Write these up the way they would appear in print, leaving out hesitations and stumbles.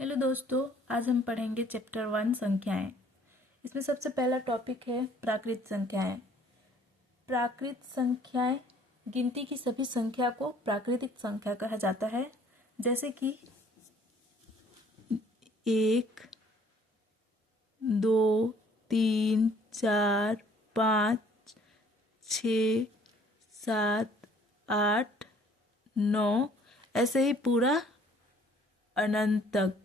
Hello दोस्तों, आज हम पढ़ेंगे चैप्टर 1 संख्याएं। इसमें सबसे पहला टॉपिक है प्राकृत संख्याएं। प्राकृत संख्याएं गिनती की सभी संख्या को प्राकृतिक संख्या कहा जाता है, जैसे कि 1, 2, 3, 4, 5, 6, 7, 8, 9, ऐसे ही पूरा अनंत तक।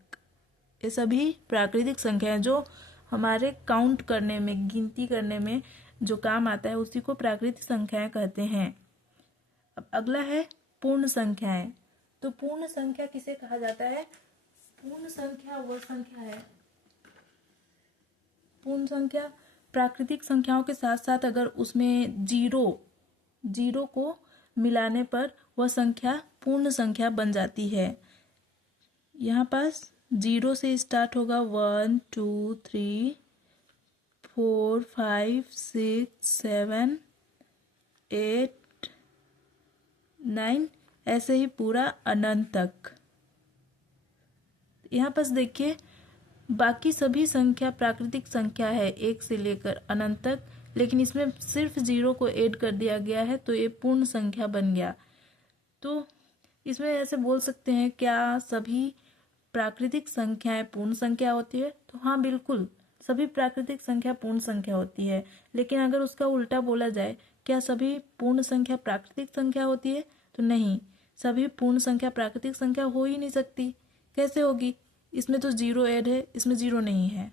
ये सभी प्राकृतिक संख्याएं जो हमारे काउंट करने में, गिनती करने में जो काम आता है, उसी को प्राकृतिक संख्याएं कहते हैं। अब अगला है पूर्ण संख्याएं। तो पूर्ण संख्या किसे कहा जाता है? पूर्ण संख्या वह संख्या है, पूर्ण संख्या प्राकृतिक संख्याओं के साथ साथ अगर उसमें जीरो को मिलाने पर वह संख्या पूर्ण संख्या बन जाती है। यहाँ पास 0 से स्टार्ट होगा 1, 2, 3, 4, 5, 6, 7, 8, 9, ऐसे ही पूरा अनंत तक। यहाँ पास देखिए, बाकी सभी संख्या प्राकृतिक संख्या है 1 से लेकर अनंत तक, लेकिन इसमें सिर्फ 0 को ऐड कर दिया गया है तो ये पूर्ण संख्या बन गया। तो इसमें ऐसे बोल सकते हैं, क्या सभी प्राकृतिक संख्याएं पूर्ण संख्या होती है? तो हाँ, बिल्कुल, सभी प्राकृतिक संख्या पूर्ण संख्या होती है। लेकिन अगर उसका उल्टा बोला जाए, क्या सभी पूर्ण संख्या प्राकृतिक संख्या होती है? तो नहीं, सभी पूर्ण संख्या प्राकृतिक संख्या हो ही नहीं सकती। कैसे होगी? इसमें तो 0 ऐड है, इसमें 0 नहीं है।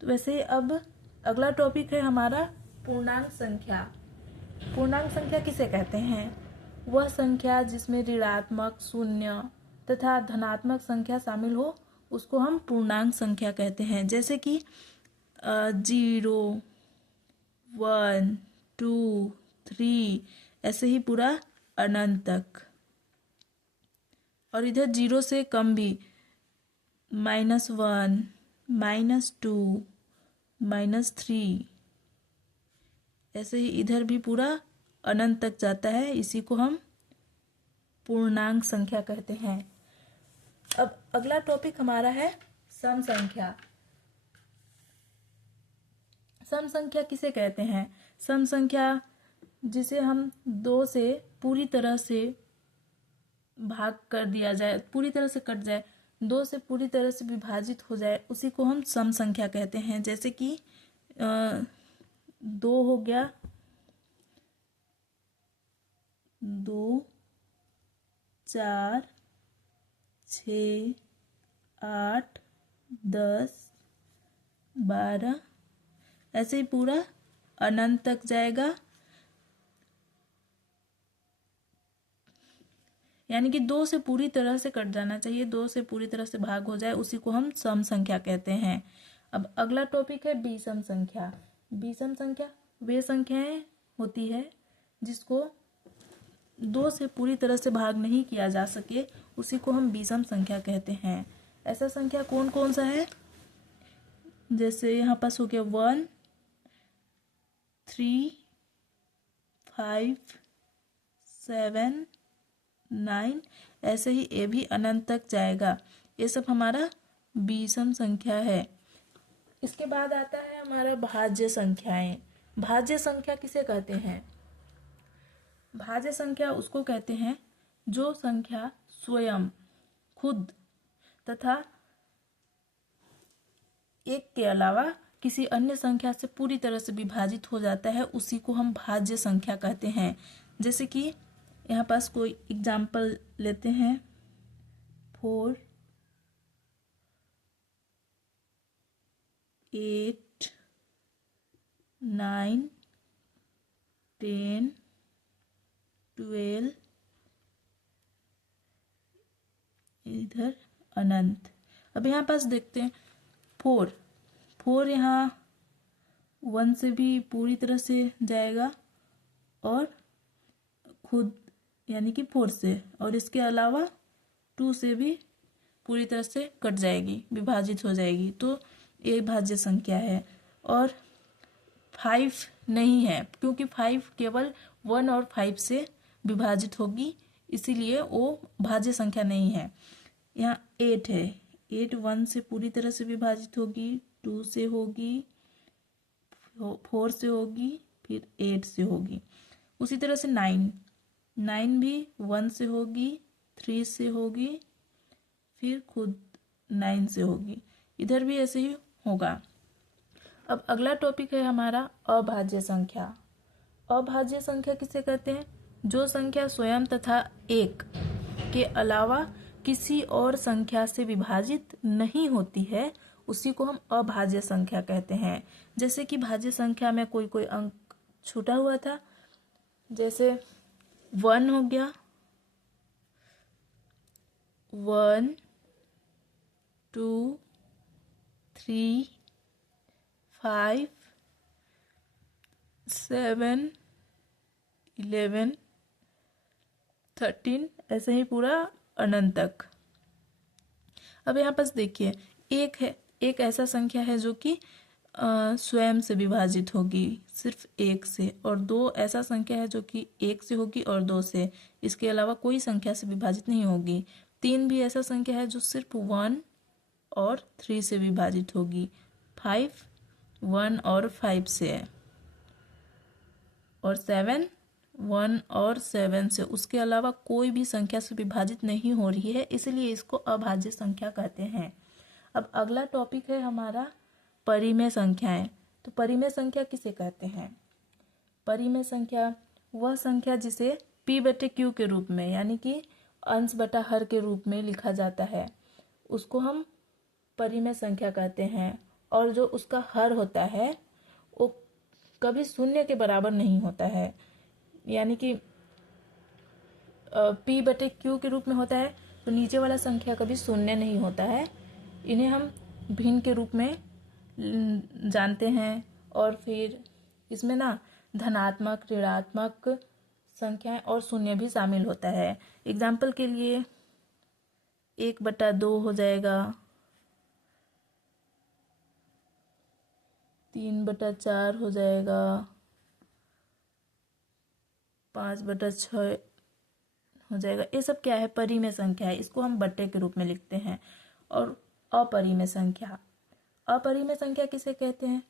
तो वैसे अब अगला टॉपिक है हमारा पूर्णांक संख्या। पूर्णांक संख्या किसे कहते हैं? वह संख्या जिसमें ऋणात्मक, शून्य तथा धनात्मक संख्या शामिल हो, उसको हम पूर्णांक संख्या कहते हैं। जैसे कि 0, 1, 2, 3, ऐसे ही पूरा अनंत तक। और इधर 0 से कम भी, -1, -2, -3, ऐसे ही इधर भी पूरा अनंत तक जाता है। इसी को हम पूर्णांक संख्या कहते हैं। अब अगला टॉपिक हमारा है सम संख्या। सम संख्या किसे कहते हैं? सम संख्या जिसे हम 2 से पूरी तरह से भाग कर दिया जाए, पूरी तरह से कट जाए, 2 से पूरी तरह से विभाजित हो जाए, उसी को हम सम संख्या कहते हैं। जैसे कि 2 हो गया, 2, 4, 6, 8, 10, 12, ऐसे ही पूरा अनंत तक जाएगा। यानी कि 2 से पूरी तरह से कट जाना चाहिए, 2 से पूरी तरह से भाग हो जाए, उसी को हम सम संख्या कहते हैं। अब अगला टॉपिक है विषम संख्या। विषम संख्या वे संख्याएं होती है जिसको 2 से पूरी तरह से भाग नहीं किया जा सके, उसी को हम विषम संख्या कहते हैं। ऐसा संख्या कौन कौन सा है? जैसे यहाँ पास हो गया 1, 3, 5, 7, 9, ऐसे ही ये भी अनंत तक जाएगा। ये सब हमारा विषम संख्या है। इसके बाद आता है हमारा भाज्य संख्याएं। भाज्य संख्या किसे कहते हैं? भाज्य संख्या उसको कहते हैं जो संख्या स्वयं, खुद तथा एक के अलावा किसी अन्य संख्या से पूरी तरह से विभाजित हो जाता है, उसी को हम भाज्य संख्या कहते हैं। जैसे कि यहाँ पास कोई एग्जाम्पल लेते हैं, 4, 8, 9, 10, 12, इधर अनंत। अब यहाँ पास देखते हैं 4 यहाँ 1 से भी पूरी तरह से जाएगा और खुद यानी कि 4 से, और इसके अलावा 2 से भी पूरी तरह से कट जाएगी, विभाजित हो जाएगी, तो ये भाज्य संख्या है। और 5 नहीं है, क्योंकि 5 केवल 1 और 5 से विभाजित होगी, इसीलिए वो भाज्य संख्या नहीं है। यहाँ 8 है, 8 1 से पूरी तरह से विभाजित होगी, 2 से होगी, 4 से होगी, फिर 8 से होगी। उसी तरह से 9 भी 1 से होगी, 3 से होगी, फिर खुद 9 से होगी। इधर भी ऐसे ही होगा। अब अगला टॉपिक है हमारा अभाज्य संख्या। अभाज्य संख्या किसे कहते हैं? जो संख्या स्वयं तथा 1 के अलावा किसी और संख्या से विभाजित नहीं होती है, उसी को हम अभाज्य संख्या कहते हैं। जैसे कि भाज्य संख्या में कोई कोई अंक छूटा हुआ था, जैसे 1 हो गया, 1 2 3 5 7 11 13, ऐसे ही पूरा अनंत तक। अब यहाँ पास देखिए, एक ऐसा संख्या है जो कि स्वयं से विभाजित होगी सिर्फ 1 से, और 2 ऐसा संख्या है जो कि 1 से होगी और 2 से, इसके अलावा कोई संख्या से विभाजित नहीं होगी। 3 भी ऐसा संख्या है जो सिर्फ 1 और 3 से विभाजित होगी। 5 1 और 5 से है, और 7 1 और 7 से, उसके अलावा कोई भी संख्या से विभाजित नहीं हो रही है, इसलिए इसको अभाज्य संख्या कहते हैं। अब अगला टॉपिक है हमारा परिमेय संख्याएं। तो परिमेय संख्या किसे कहते हैं? परिमेय संख्या वह संख्या जिसे p/q के रूप में, यानी कि अंश बटा हर के रूप में लिखा जाता है, उसको हम परिमेय संख्या कहते हैं। और जो उसका हर होता है वो कभी शून्य के बराबर नहीं होता है, यानी कि p/q के रूप में होता है, तो नीचे वाला संख्या कभी शून्य नहीं होता है। इन्हें हम भिन्न के रूप में जानते हैं। और फिर इसमें ना धनात्मक, ऋणात्मक संख्याएं और शून्य भी शामिल होता है। एग्जाम्पल के लिए 1/2 हो जाएगा, 3/4 हो जाएगा, 5/6 हो जाएगा। ये सब क्या है? परिमेय संख्या है, इसको हम बट्टे के रूप में लिखते हैं। और अपरिमेय संख्या, अपरिमेय संख्या किसे कहते हैं?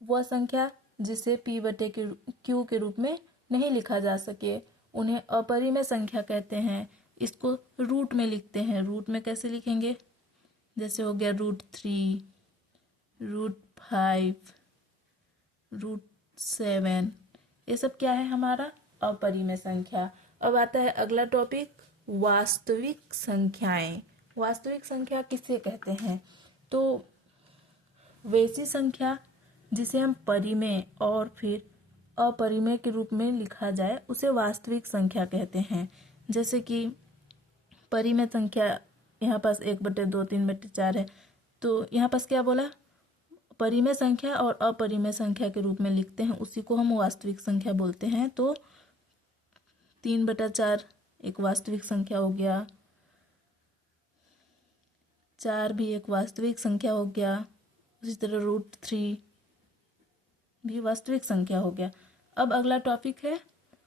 वह संख्या जिसे p/q के रूप में नहीं लिखा जा सके, उन्हें अपरिमेय संख्या कहते हैं। इसको रूट में लिखते हैं। रूट में कैसे लिखेंगे? जैसे हो गया √3, √5, √7, ये सब क्या है? हमारा अपरिमेय संख्या। अब आता है अगला टॉपिक, वास्तविक संख्याएं। वास्तविक संख्या किसे कहते हैं? तो वैसी संख्या जिसे हम परिमेय और फिर अपरिमेय के रूप में लिखा जाए, उसे वास्तविक संख्या कहते हैं। जैसे कि परिमेय संख्या यहाँ पास 1/2 3/4 है, तो यहाँ पास क्या बोला? परिमेय संख्या और अपरिमेय संख्या के रूप में लिखते हैं, उसी को हम वास्तविक संख्या बोलते हैं। तो 3/4 एक वास्तविक संख्या हो गया, 4 भी एक वास्तविक संख्या हो गया, उसी तरह √3 भी वास्तविक संख्या हो गया। अब अगला टॉपिक है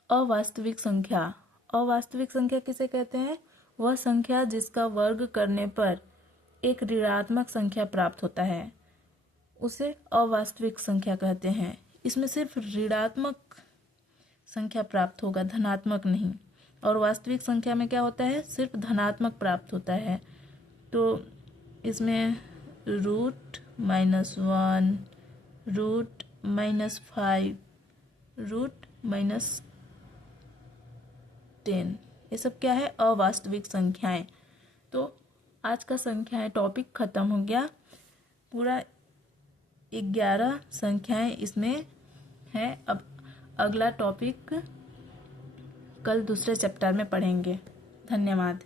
अवास्तविक संख्या। अवास्तविक संख्या किसे कहते हैं? वह संख्या जिसका वर्ग करने पर एक ऋणात्मक संख्या प्राप्त होता है, उसे अवास्तविक संख्या कहते हैं। इसमें सिर्फ ऋणात्मक संख्या प्राप्त होगा, धनात्मक नहीं। और वास्तविक संख्या में क्या होता है? सिर्फ धनात्मक प्राप्त होता है। तो इसमें √-1, √-5, √-10, ये सब क्या है? अवास्तविक संख्याएं। तो आज का संख्याएं टॉपिक खत्म हो गया। पूरा 11 संख्याएं इसमें है। अब अगला टॉपिक कल दूसरे चैप्टर में पढ़ेंगे। धन्यवाद।